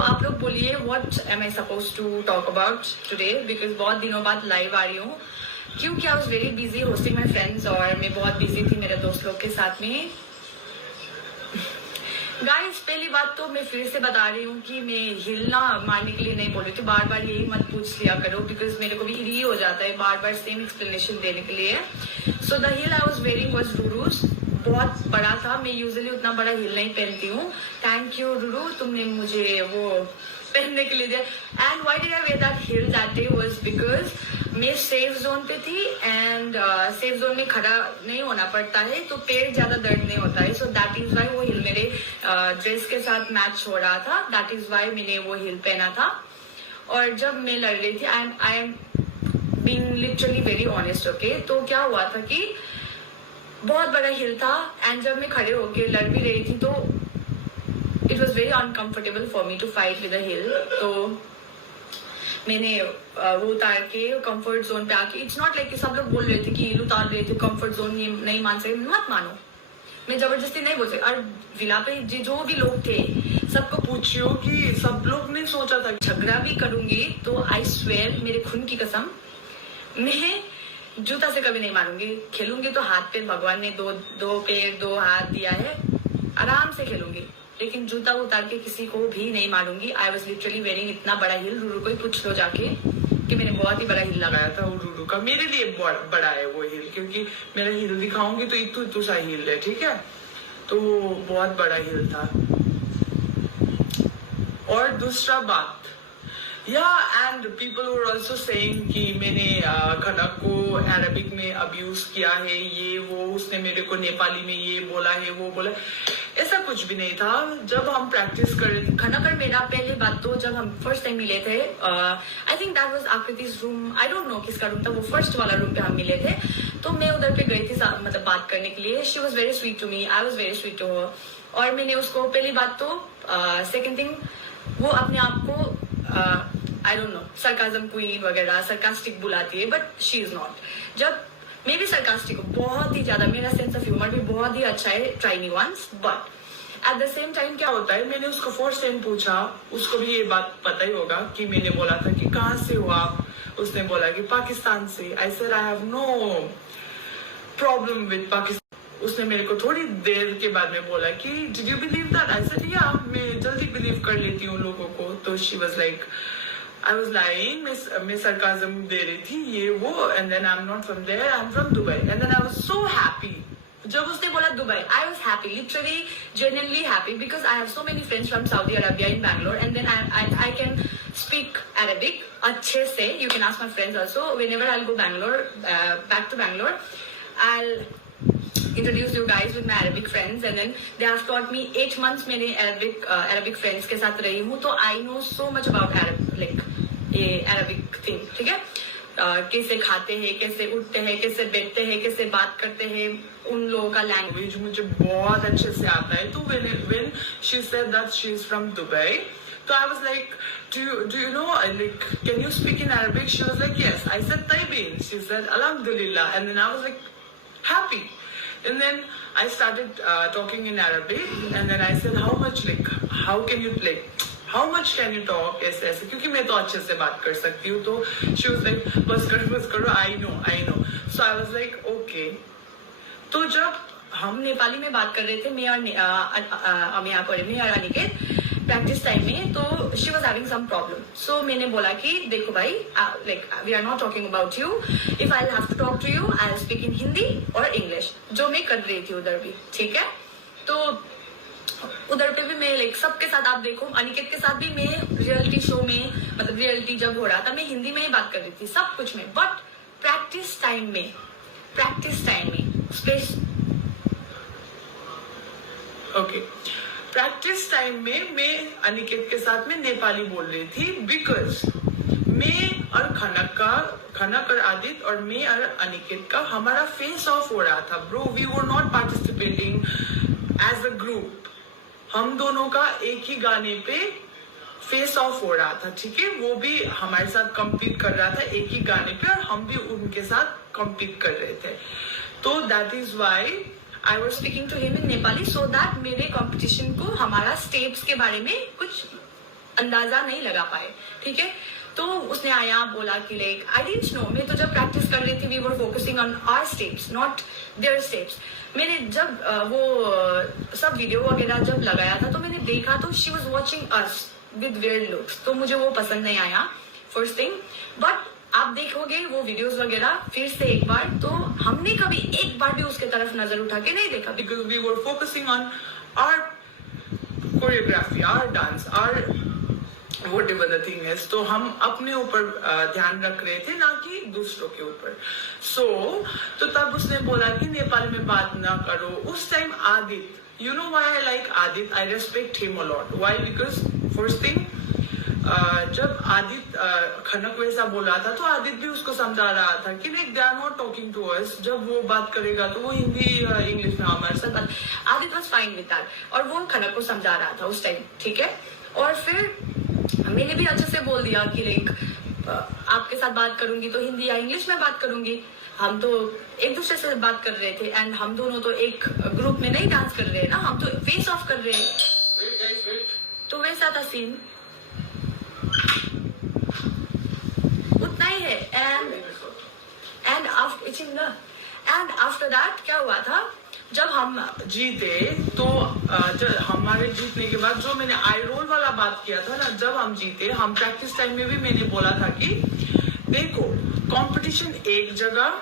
आप लोग बोलिए what am I suppose to talk about today, because बहुत दिनों बाद लाइव आ रही हूँ क्योंकि I was very busy hosting my friends और मैं बहुत बिजी थी मेरे दोस्त लोग के साथ में। गाइस पहली बात तो मैं फिर से बता रही हूँ कि मैं हिलना मारने के लिए नहीं बोल रही थी, बार बार यही मत पूछ लिया करो बिकॉज मेरे को भी इरी हो जाता है बार बार सेम एक्सप्लेनेशन देने के लिए। So the heel I was wearing was रूरूज, बहुत बड़ा था, मैं यूजुअली उतना बड़ा हिल नहीं पहनती हूँ। थैंक यू रूरू, तुमने मुझे वो पहनने के लिए दिया। And why did I wear that heel that day was because मैं सेफ जोन पे थी एंड सेफ जोन में खड़ा नहीं होना पड़ता है तो पेट ज्यादा दर्द नहीं होता है। सो दैट इज वाई वो हिल मेरे ड्रेस के साथ मैच हो रहा था, दैट इज वाई मैंने वो हिल पहना था। और जब मैं लड़ रही थी I am being literally very honest, okay, तो क्या हुआ था कि बहुत बड़ा हिल था एंड जब मैं खड़े होके लड़ भी रही थी तो it was very uncomfortable for me to fight with a heel. तो मैंने वो उतार के कंफर्ट जोन पे आके, इट्स नॉट लाइक कि सब लोग बोल रहे थे कि हिल उतार रहे थे कंफर्ट जोन ये नहीं मान सके, मत मानो, मैं जबरदस्ती नहीं बोल सकती। और विला पे जो भी लोग थे सबको पूछियो कि सब लोग ने सोचा था झगड़ा भी करूंगी तो आई स्वेयर मेरे खून की कसम मैं जूता से कभी नहीं मारूंगी। खेलूंगी तो हाथ पे भगवान ने दो पैर दो हाथ दिया है, आराम से खेलूंगी, लेकिन जूता उतार के किसी को भी नहीं मारूंगी। आई वॉज लिटरली वेयरिंग इतना बड़ा हिल, रूरू को ही पूछ लो जाके कि मैंने बहुत ही बड़ा हिल लगाया था। वो रूरू का मेरे लिए बड़ा है वो हिल, क्योंकि मेरा हिल दिखाऊंगी तो इतू सा हिल है, ठीक है, तो वो बहुत बड़ा हिल था। और दूसरा बात, and people were also saying कि मैंने खनक को अरबिक में अब्यूज किया है, ये वो, उसने मेरे को नेपाली में ये बोला है वो बोला, ऐसा कुछ भी नहीं था। जब हम प्रैक्टिस कर रहे थे खनक और मेरा, पहले बात तो जब हम फर्स्ट टाइम मिले थे, आई थिंक दैट वाज आकृति's रूम, आई डोंट नो किसका रूम था, वो फर्स्ट वाला रूम पे हम मिले थे। तो मैं उधर पे गई थी मतलब बात करने के लिए। She was very sweet to me, I was very sweet to her. और मैंने उसको पहली बात तो सेकेंड थिंग, वो अपने आप को आई डोंट नो सरकाजम क्वीन वगैरह सरकास्टिक बुलाती है, बट शी इज नॉट। जब मैं भी सरकास्टिक हूँ बहुत ही ज्यादा, मेरा सेंस ऑफ ह्यूमर भी बहुत ही अच्छा है, try me once. But at the same time क्या होता है, मैंने उसको फर्स्ट टाइम पूछा, उसको भी ये बात पता ही होगा कि मैंने बोला था कि कहाँ से हो आप, उसने बोला कि पाकिस्तान से। I said I have no problem with Pakistan. उसने मेरे को थोड़ी देर के बाद में बोला कि did you believe that? I said या, मैं जल्दी बिलीव कर लेती हूँ लोगों को। तो she was like I was lying, मैं sarcasm दे रही थी ये वो, and then I'm not from there, I'm from Dubai, and then I was so happy. जब उसने बोला Dubai, I was happy, literally, genuinely happy, because I have so many friends from Saudi Arabia in Bangalore, and then I can speak Arabic अच्छे से. You can ask my friends also. Whenever I'll go Bangalore, back to Bangalore, I'll introduce you guys with my Arabic friends, and then they have taught me 8 months मैंने Arabic friends के साथ रही हूँ, तो I know so much about Arab, like ये Arabic thing, ठीक है, कैसे खाते हैं, कैसे उठते हैं, कैसे बैठते हैं, कैसे बात करते हैं, उन लोगों का लैंग्वेज मुझे बहुत अच्छे से आता है। तो when she said that she is from Dubai, so I was like, do you know, like, can you speak in Arabic? She was like, yes. I said Taibin. She said Alhamdulillah, and then I was like happy. And then I started talking in Arabic, and then I said, how can you play? How much can you talk? ऐसे क्योंकि मैं तो अच्छे से बात कर सकती हूँ। तो she was like, बस करो, I know. So I was like, okay. तो जब हम नेपाली में बात कर रहे थे, मैं और अनिकेत प्रैक्टिस टाइम में, तो she was having some problem. So मैंने बोला कि देखो भाई, like we are not talking about you. If I'll have to talk to you, I'll speak in Hindi or English. जो मैं कर रही थी उधर भी, ठीक है। तो उधर पे भी मैं लाइक सबके साथ, आप देखो अनिकेत के साथ भी मैं रियलिटी शो में, मतलब रियलिटी जब हो रहा था मैं हिंदी में ही बात कर रही थी सब कुछ में। बट प्रैक्टिस टाइम में प्रैक्टिस टाइम में मैं अनिकेत के साथ में नेपाली बोल रही थी, बिकॉज मैं और खनक और आदित्य और मैं और अनिकेत का हमारा फेस ऑफ हो रहा था। Bro, we were not participating as a group, हम दोनों का एक ही गाने पे फेस ऑफ हो रहा था, ठीक है। वो भी हमारे साथ कम्पीट कर रहा था एक ही गाने पे, और हम भी उनके साथ कम्पीट कर रहे थे। तो that is why I was speaking to him in Nepali, so that मेरे कंपटीशन को हमारा स्टेप्स के बारे में कुछ अंदाजा नहीं लगा पाए, ठीक है। तो उसने आया बोला कि लाइक आई डिडंट नो, मैं तो जब प्रैक्टिस कर रही थी we were focusing on our steps not their steps. मैंने जब वो सब वीडियो वगैरह जब लगाया था तो मैंने देखा तो she was watching us with weird looks, तो मुझे वो पसंद नहीं आया फर्स्ट थिंग। बट आप देखोगे वो वीडियोस वगैरह फिर से एक बार, तो हमने कभी एक बार भी उसके तरफ नजर उठा के नहीं देखा, because we were focusing on our choreography, our dance, our whatever the thing is। तो हम अपने ऊपर ध्यान रख रहे थे, ना कि दूसरों के ऊपर। तो तब उसने बोला कि नेपाल में बात ना करो। उस time Aditya, you know why I like Adit? I respect him a lot. Why? Because first thing, जब आदित्य खनक वैसा बोला था तो आदित्य भी उसको समझा रहा था कि like they are not talking to us. जब वो बात करेगा तो वो हिंदी इंग्लिश में हमारे साथ बात। Aditya was fine with that और वो खनक को समझा रहा था उस टाइम, ठीक है। और फिर मैंने भी अच्छे से बोल दिया कि लाइक आपके साथ बात करूंगी तो हिंदी या इंग्लिश में बात करूंगी। हम तो एक दूसरे से बात कर रहे थे एंड हम दोनों तो एक ग्रुप में नहीं डांस कर रहे हैं ना, हम तो फेस ऑफ कर रहे हैं। तो वैसा था सीन, उतना ही है। एंड आफ्टर दैट क्या हुआ था, जब हम जीते तो जब हमारे जीतने के बाद जो मैंने आई रोल वाला बात किया था ना, जब हम जीते, हम प्रैक्टिस टाइम में भी मैंने बोला था कि देखो कंपटीशन एक जगह,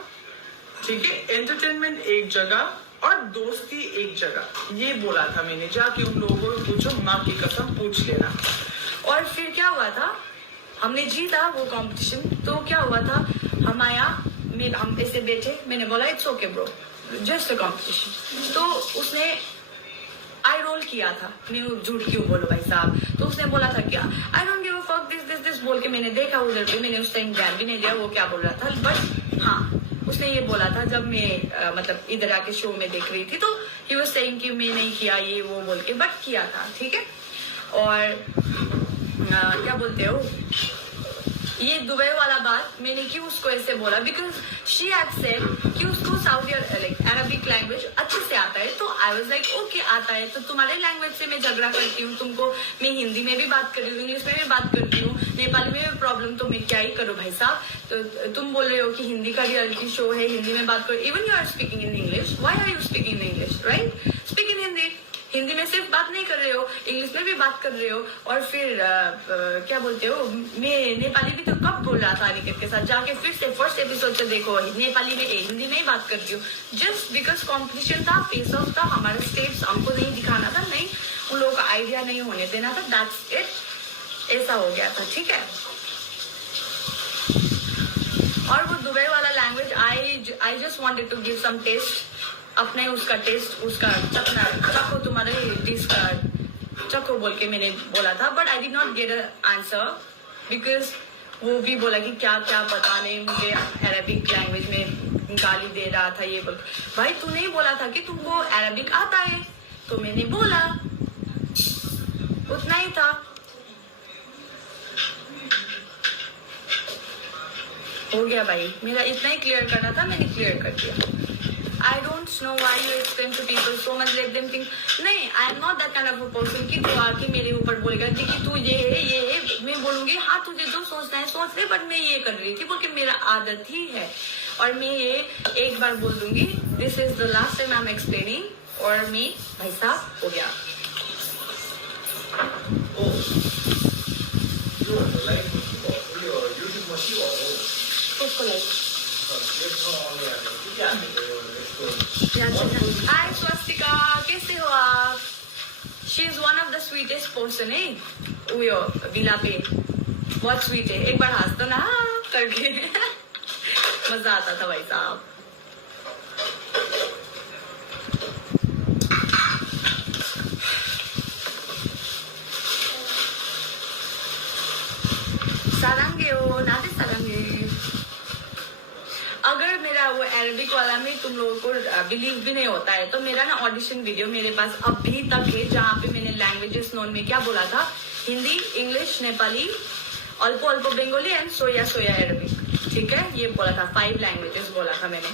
ठीक है, एंटरटेनमेंट एक जगह और दोस्ती एक जगह, ये बोला था मैंने। जाके उन लोगों को पूछो, माँ की कसम पूछ लेना। और फिर क्या हुआ था, हमने जीता वो कंपटीशन। तो क्या हुआ था, हम आया, हम ऐसे बैठे, मैंने बोला it's okay bro, just a competition. तो उसने आई रोल किया था, मैं झूठ क्यों बोलूं भाई साहब। तो उसने बोला था कि I don't give a fuck this this this बोल के मैंने देखा उधर पे, मैंने उस टाइम ध्यान भी नहीं दिया वो क्या बोल रहा था। बट हाँ, उसने ये बोला था जब मैं मतलब इधर आके शो में देख रही थी, तो ही वाज सेइंग कि मैं नहीं किया ये वो बोल के, बट किया था, ठीक है। और क्या बोलते हो, ये दुबई वाला बात मैंने क्यों उसको ऐसे बोला, बिकॉज शी हैड सेड कि उसको साउदी लाइक अरबिक लैंग्वेज अच्छे से आता है। तो आई वाज लाइक ओके आता है तो तुम्हारे लैंग्वेज से मैं झगड़ा करती हूँ, तुमको मैं हिंदी में भी बात कर रही हूँ, इंग्लिश में भी बात करती हूँ, नेपाली में भी प्रॉब्लम, तो मैं क्या ही करूँ भाई साहब। तो तुम बोल रहे हो कि हिंदी का रियलिटी शो है, हिंदी में बात करो, even you are speaking in English, why are you speaking in English, right? Speak in Hindi. Hindi में सिर्फ बात नहीं कर रहे हो, इंग्लिश में भी बात कर रहे हो। और फिर क्या बोलते हो, मैं नेपाली भी तो कब बोल रहा था अनिकेत के साथ, जाके फिर से फर्स्ट एपिसोड से देखो, नेपाली में हिंदी में ही बात करती हूँ। जस्ट बिकॉज कॉम्पिटिशन था, फेस ऑफ था, हमारे स्टेप्स हमको नहीं दिखाना था, नहीं उन लोगों का आइडिया नहीं होने देना था, दैट्स इट। ऐसा हो गया था, ठीक है। और वो दुबई वाला language I just wanted to give some taste, अपने उसका टेस्ट, उसका चखना, चखो तुम्हारे डिश का चखो बोल के मैंने बोला था। But I did not get a answer because वो भी बोला कि क्या क्या पता नहीं, मुझे अरबिक लैंग्वेज में गाली दे रहा था ये बोल। भाई तू नहीं बोला था कि तुमको अरबिक आता है, तो मैंने बोला, उतना ही था। हो गया भाई, मेरा इतना ही क्लियर करना था, मैंने क्लियर कर दिया। I don't know why you explain to people so much, let them think. नहीं, I am not that kind of a person कि तू आके मेरे ऊपर बोलेगा कि तू ये है, मैं बोलूंगी हाँ तुझे जो सोचना है सोच ले, बट मैं ये कर रही थी बोल के, मेरा आदत ही है। और मैं ये एक बार बोल दूंगी, this is the last time I'm explaining, और मैं भाई साहब हो गया। उसको लाइक हाय स्वस्तिका, कैसे हो आप? She is one of the sweetest person है वो विला पे, बहुत स्वीट है। एक बार हंस दो ना करके मजा आता था भाई साहब। सारंगे हो नाते सारंगे। अगर मेरा वो अरबिक वाला में तुम लोगों को बिलीव भी नहीं होता है, तो मेरा ना ऑडिशन वीडियो मेरे पास अभी तक है, जहाँ पे मैंने लैंग्वेजेस नोन में क्या बोला था, हिंदी, इंग्लिश, नेपाली, अल्पो अल्पो बंगाली एंड सोया सोया अरबिक, ठीक है, ये बोला था, 5 लैंग्वेजेस बोला था मैंने।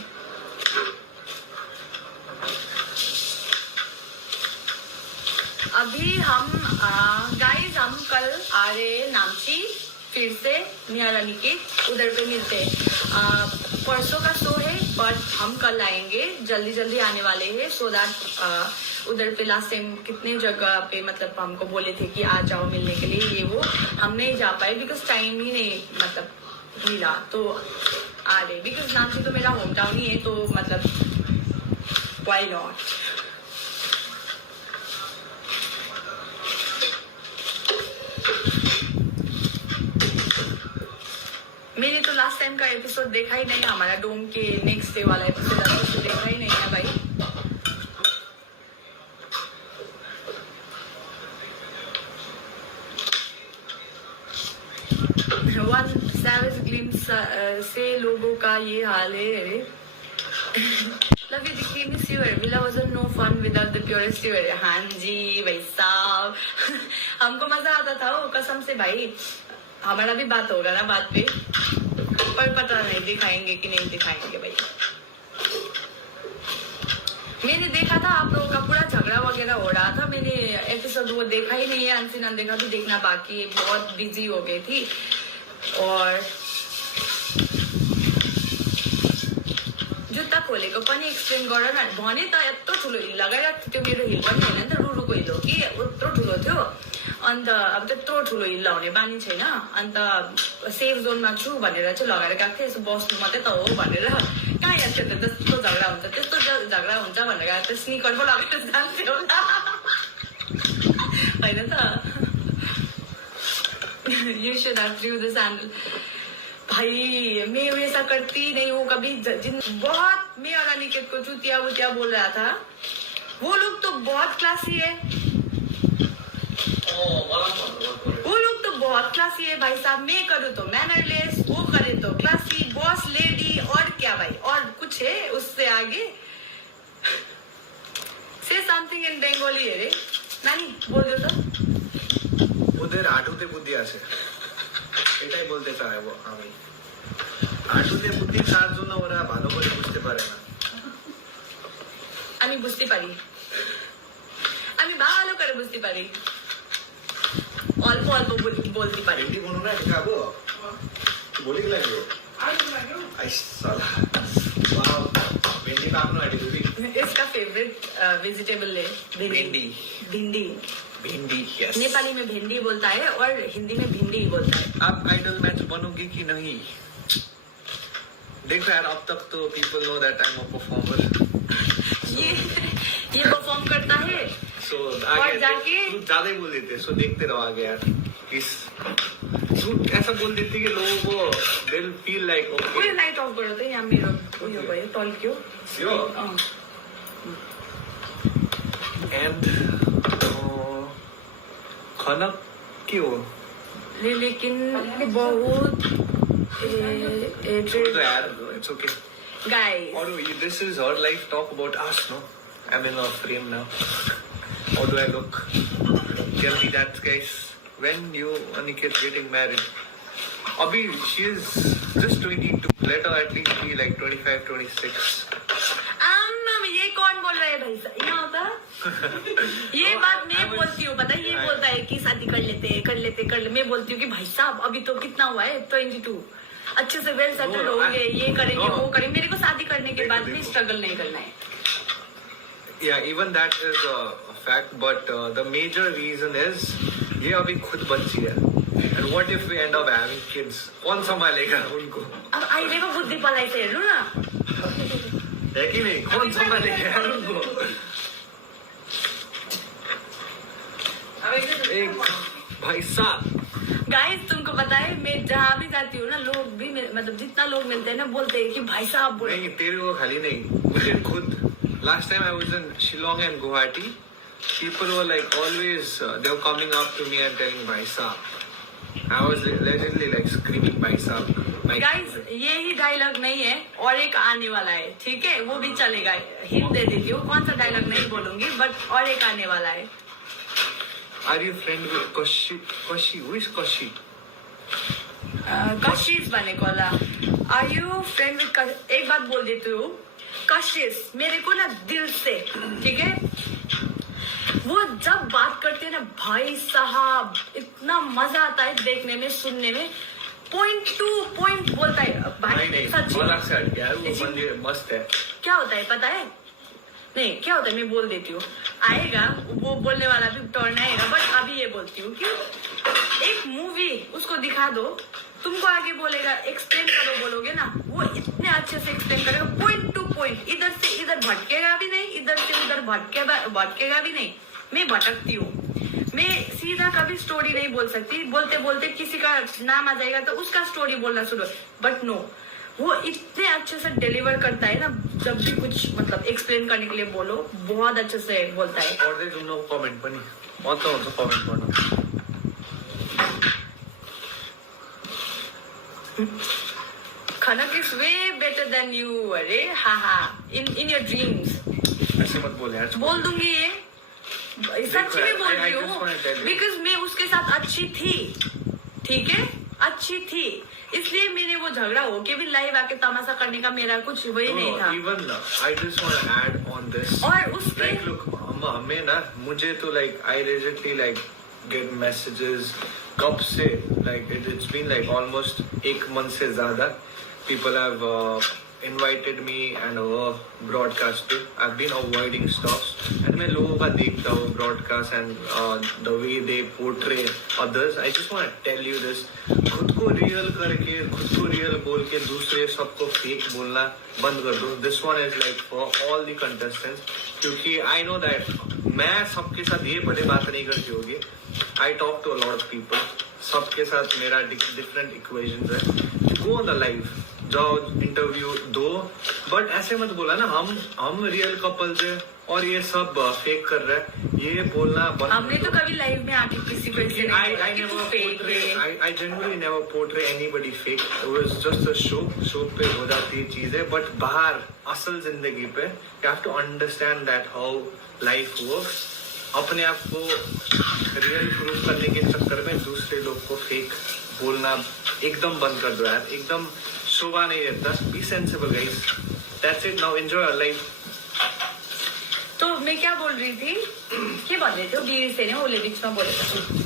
अभी हम गाइस हम कल आ रहे हैं नामची, फिर से निहारानी के उधर पे मिलते हैं। परसों का शो है बट हम कल आएंगे, जल्दी जल्दी आने वाले हैं सो दैट उधर पे लास्ट टाइम कितने जगह पे मतलब हमको बोले थे कि आ जाओ मिलने के लिए, ये वो हम नहीं जा पाए बिकॉज टाइम ही नहीं मतलब मिला, तो आ रहे बिकॉज नामची तो मेरा होम टाउन ही है, तो मतलब व्हाई नॉट। मैंने तो लास्ट टाइम का एपिसोड देखा ही नहीं, हमारा डोम के नेक्स्ट डे वाला एपिसोड देखा ही नहीं है भाई। वन सैवेज ग्लिम्स से लोगों का ये हाल है। लव यू दिखी, मिस यू विला wasn't no fun without the purest you. हाँ जी भाई साहब हमको मजा आता था वो कसम से भाई। हमारा भी बात होगा ना बात पे, पर पता नहीं दिखाएंगे कि नहीं दिखाएंगे भाई। मैंने देखा था आप लोगों का पूरा झगड़ा वगैरह हो रहा था, मैंने एपिसोड वो देखा ही नहीं है, अनसिन अनदेखा भी देखना बाकी है, बहुत बिजी हो गई थी। और जुत्ता खोलेको पनि एक्सप्लेन गर न भने त यत्रो ठुलो हिल लगाइरहेको थियो, मेरो हिल पनि होइन नि त रुरुको हिल हो कि यत्रो ठुलो थियो। अन्त अब त्यत्रो ठुलो हिल लगाउने बानी छैन, अन्त सेफ जोनमा छु भनेर चाहिँ लगाएर गएको थिएँ, यसो बस्नु मात्रै त हो भनेर। कहाँ याद थियो त त्यस्तो झगडा हुन्छ, त्यस्तो झगडा हुन्छ भनेर गएको त स्निकर पो लगाएर जान्थ्यो होला होइन त। You should have threw the sandal। भाई मैं वैसा करती नहीं हूँ कभी। बहुत मैं और अनिकेत को चुतिया वुतिया बोल रहा था, वो लोग तो बहुत क्लासी है, वो लोग तो बहुत क्लासी है भाई साहब। मैं करूँ तो मैनरलेस, वो करे तो क्लासी, बॉस लेडी, और क्या भाई और कुछ है उससे आगे। से समथिंग इन बेंगोली है रे नानी, बोल दो तो। ওদের আটুতে বুদ্ধি আছে, এটাই বলতে চায় আমি। আটুতে বুদ্ধি তার জন্য ওরা ভালো করে বুঝতে পারে না। আমি বুঝতে পারি, আমি ভালো করে বুঝতে পারি, অল্প অল্প বলতে পারি। ভেন্ডি বনো না এটা খাবো বলি লাগলো আই সালা वाओ ভেন্ডি का अपना आइडिया भी। इसका फेवरेट वेजिटेबल है भिंडी। भिंडी भिंडी यस। नेपाली में भिंडी बोलता है और हिंदी में भिंडी बोलता है। आप आइडल मैच बनोगे कि नहीं? देखो यार अब तक तो people know that I am a performer. ये परफॉर्म करता है सो और आगे जाके तू ज्यादा ही बोल देते, सो देखते रहो आगे यार। इस तू ऐसा बोल देती कि लोगों को दे विल फील लाइक उयो ओके लाइट अफ गरौ त यहाँ मेरो उयो भयो टल्क्यो। यो अँ। एन्ड खाना के हो लेकिन बहुत छोड़ दो यार, it's okay. Guys Or this is her life, talk about us, no? I'm in a frame now. How do I look? Tell me that, guys. When you Aniket getting married? Abhi, she is just 22. Let her at least be like 25, 26. ये कौन बोल रहा है भाई साहब? यहाँ होता ये बात मैं बोलती हूँ, पता है ये बोलता है कि शादी कर लेते मैं बोलती हूँ कि भाई साहब अभी तो कितना हुआ है 22, अच्छे से वेल सेटल होंगे, ये करेंगे वो करेंगे, मेरे को शादी करने के बाद भी स्ट्रगल नहीं करना है। Yeah, even that is a fact, but the major reason is ये अभी खुद बच्ची है, and what if we end up having kids? कौन संभालेगा उनको? अब अहिलेको बुद्धि पलाई चाहिँ हेर्नु न, है कि नहीं? कौन संभालेगा यार उनको? एक भाई साहब गाइस तुमको पता है मैं जहाँ भी जाती हूँ ना, लोग भी मतलब जितना लोग मिलते हैं ना बोलते हैं कि भाई साहब बोलो। नहीं तेरे को खाली नहीं, मुझे खुद last time I was in Shillong and Guwahati, people were like always they were coming up to me and telling भाई साहब। I was literally like screaming भाई साहब। गाइस ये ही डायलॉग नहीं है और एक आने वाला है, ठीक है वो भी चलेगा, हिंट दे देती हूँ कौन सा डायलॉग नहीं बोलूंगी, बट और एक आने वाला है। Are you friend with Kashi? Kashi, who is Kashi? कशिश भनेको होला। आर यू फ्रेंड विद, एक बात बोल देती हूँ, कशिश मेरे को ना दिल से, ठीक है वो जब बात करते हैं ना भाई साहब, इतना मजा आता है देखने में, सुनने में। पॉइंट टू पॉइंट बोलता है भाई। नहीं सच में। मजाक से हट गया यार, वो बंदी मस्त है। क्या होता है पता है? नहीं क्या होता है मैं बोल देती हूँ, आएगा वो बोलने वाला भी टर्न आएगा, बट अभी ये बोलती हूँ कि एक मूवी उसको दिखा दो, तुमको आगे बोलेगा, एक्सप्लेन करो बोलोगे ना, वो इतने अच्छे से एक्सप्लेन करेगा, पॉइंट टू पॉइंट, इधर से इधर भटकेगा भी नहीं, इधर से उधर भटकेगा भी नहीं। मैं भटकती हूँ, मैं सीधा कभी स्टोरी नहीं बोल सकती, बोलते बोलते किसी का नाम आ जाएगा तो उसका स्टोरी बोलना शुरू, बट नो, वो इतने अच्छे से डिलीवर करता है ना, जब भी कुछ मतलब एक्सप्लेन करने के लिए बोलो, बहुत अच्छे से बोलता है। पढ्दै जाउँ न कमेन्ट पनि, मजा हुन्छ कमेन्ट पढ्न। Khanak is way better than you, अरे हाँ हाँ, इन योर ड्रीम्स। ऐसे मत बोल यार। बोल दूंगी ये, सच में बोल रही I just wanna tell हूँ, you. बिकॉज मैं उसके साथ अच्छी थी, ठीक है, अच्छी थी, इसलिए मैंने वो झगड़ा हो के भी लाइव आके तमाशा करने का मेरा कुछ वही नहीं था। Even I just want to add on this. और उसके Like look, हमें ना, मुझे तो like I recently like get messages कब से, like it's been like almost एक month से ज़्यादा, people have invited me and broadcast पे. I've been avoiding stuff and मैं लोगों का देखता हूँ broadcast and the way they portray others. I just want to tell you this. खुद को real करके, खुद को real बोल के दूसरे सबको fake बोलना बंद कर दो. This one is like for all the contestants, क्योंकि I know that मैं सबके साथ ये बड़े बात नहीं करती होगी. I talk to a lot of people. सबके साथ मेरा different equations है. Go on the live, जाओ इंटरव्यू दो, बट ऐसे मत बोला ना हम रियल कपल्स है और ये सब फेक कर रहा है, ये बोलना बंद। हमने तो कभी लाइव में आके किसी को ऐसे नहीं बोला कि तू fake है। I genuinely never portray anybody fake. It was just a show. Show पे हो जाती है चीजें, बट बाहर असल जिंदगी पे you have to understand that how life works. अपने आप को रियल प्रूफ करने के चक्कर में दूसरे लोग को फेक बोलना एकदम बंद कर दो यार, एकदम शोभा नहीं रहता. B sensible guys, that's it. Now enjoy your life. तो मैं क्या बोल रही थी, क्या बोल रहे थे, दीदी से ने ओले बीच में बोले थे।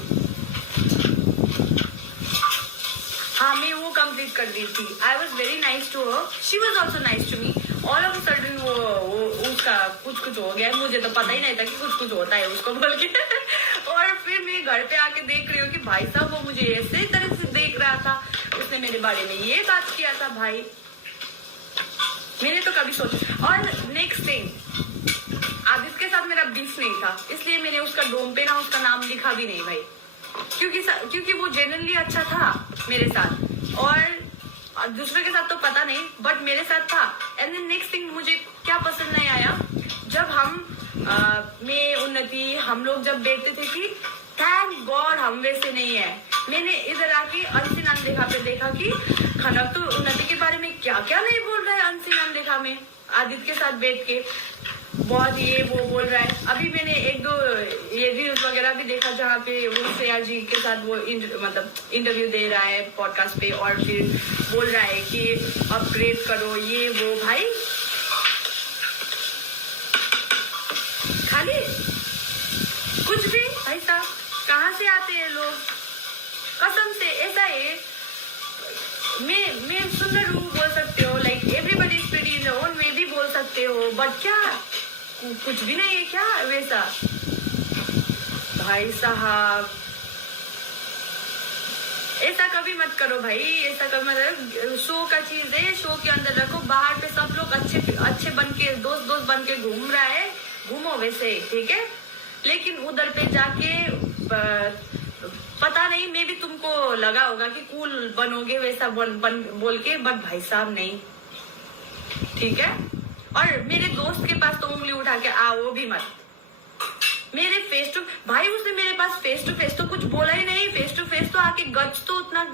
हाँ मैं वो कंप्लीट कर दी थी. I was very nice to her, she was also nice to me. All of sudden वो उसका कुछ हो गया, मुझे तो पता ही नहीं था कि कुछ होता है उसको बोल के. और फिर मैं घर पे आके देख रही हूँ कि भाई साहब वो मुझे ऐसे तरह से देख रहा था, उसने मेरे बारे में ये बात किया था. भाई मैंने तो कभी सोचा. और नेक्स्ट थिंग, आदित्य के साथ मेरा बीफ नहीं था, इसलिए मैंने उसका डोम पे ना उसका नाम लिखा भी नहीं भाई, क्योंकि वो जेन्युइनली अच्छा था मेरे साथ, और दूसरे के साथ तो पता नहीं, बट मेरे साथ था. एंड देन नेक्स्ट थिंग, मुझे क्या पसंद नहीं आया, जब मैं उन्नति हम लोग जब बैठते थे कि थैंक गॉड हम वैसे नहीं है. मैंने इधर आके अनसीन अनदेखा पे देखा कि खनक तो उन्नति के बारे में क्या क्या नहीं बोल रहा है अनसीन अनदेखा में, आदित्य के साथ बैठ के बहुत ये वो बोल रहा है. अभी मैंने एक दो ये रील्स वगैरह भी देखा जहाँ पे वो श्रेया जी के साथ वो मतलब इंटरव्यू दे रहा है पॉडकास्ट पे, और फिर बोल रहा है कि अपग्रेड करो ये वो. भाई खाली कुछ भी, भाई साहब कहाँ से आते हैं लोग, कसम से ऐसा है. मैं सुंदर हूँ बोल सकते हो, like everybody is pretty in their own way भी बोल सकते हो, बट क्या कुछ भी नहीं है क्या वैसा. भाई साहब ऐसा कभी मत करो भाई, ऐसा कभी मत. शो का चीज है, शो के अंदर रखो. बाहर पे सब लोग अच्छे बन के दोस्त बन के घूम रहा है, घूमो वैसे, ठीक है. लेकिन उधर पे जाके पता नहीं, मे भी तुमको लगा होगा कि कूल बनोगे वैसा बोल के, बट भाई साहब नहीं, ठीक है. और मेरे दोस्त के पास तो उंगली उठा के आओ भी मत. मेरे फेस टू भाई, उसने मेरे पास फेस टू फेस तो कुछ बोला ही नहीं. फेस टू फेस तो आके गट्स तो उतना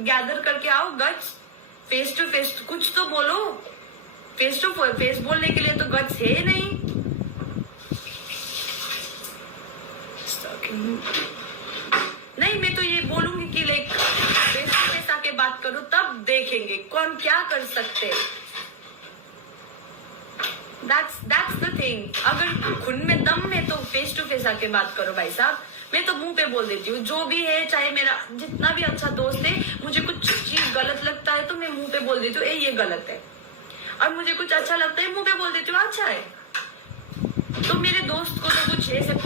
गैदर करके आओ, गट्स. फेस टू फेस कुछ तो बोलो. फेस टू फेस बोलने के लिए तो गट्स है नहीं. नहीं, मैं तो ये बोलूंगी कि लाइक फेस टू फेस आके बात करो, तब देखेंगे कौन क्या कर सकते. That's the thing. अगर खुद में दम है तो फेस टू फेस आके बात करो भाई साहब। मैं तो मुंह पे बोल देती हूँ जो भी है, चाहे मेरा जितना भी अच्छा दोस्त है, मुझे कुछ चीज गलत लगता है तो मैं मुंह पे बोल देती हूँ ये गलत है, और मुझे कुछ अच्छा लगता है मुंह पे बोल देती हूँ अच्छा है। तो मेरे दोस्त को तो कुछ ऐसे